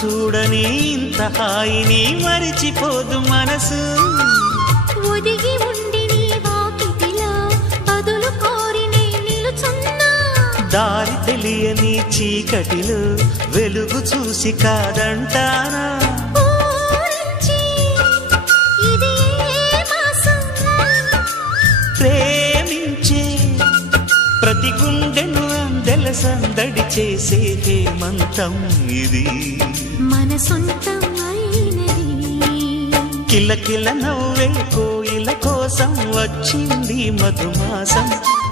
చూడని ఇంత హాయిని మరిచిపోదు మనసు ఒదిగి ఉండి నీ వాకిటిలో బదులు కోరి నే నిలుచున్నా దారి తెలియని చీకటిలో వెలుగు చూసి కాదంటానా ప్రేమించే ప్రతి గుండెను అందెల సందడి చేసే హేమంతం ఇది మన సొంతం అయినది కిలకిల నవ్వే కోయిల కోసం వచ్చింది మధుమాసం